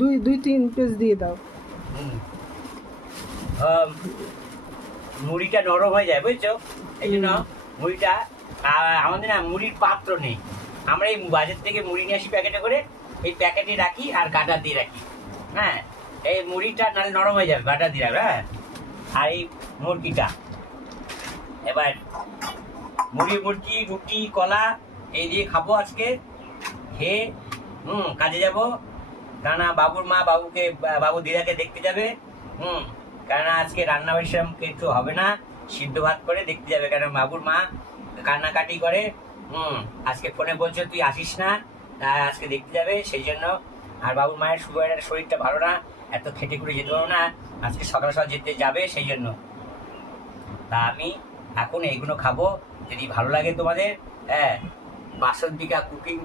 দুই দুই তিন পিস দিয়ে দাও। মুড়িটা নরম হয়ে যায় বুঝছো, এই জন্য মুড়িটা আমাদের না মুড়ির পাত্র নেই, আমরা এই বাজার থেকে মুড়ি নিয়ে আসি প্যাকেটে করে, এই প্যাকেটে রাখি আর গাটা দিয়ে রাখি। হ্যাঁ, এই মুড়িটা নাহলে নরম হয়ে যাবে, গাটা দিয়ে রাখবে। হ্যাঁ, আর এই মুরগিটা এবার মুরগি রুটি কলা এই দিয়ে খাবো আজকে, খেয়ে কাজে যাব। কেননা বাবুর মা বাবু দিদাকে দেখতে যাবে। কেননা আজকে রান্না বান্না কিছু হবে না, সিদ্ধ ভাত করে দেখতে যাবে, কেন বাবুর মা কান্নাকাটি করে। আজকে ফোনে বলছো তুই আসিস না, আজকে দেখতে যাবে সেই জন্য। আর বাবুর মায়ের শরীরটা ভালো না, এত খেটে খুঁটে যেতে পারবো না, আজকে সকাল সকাল যেতে যাবে সেই জন্য। তা আমি এখন এইগুলো খাবো। যদি ভালো লাগে তোমাদের, হ্যাঁ, বাসন্তিকা কুকিং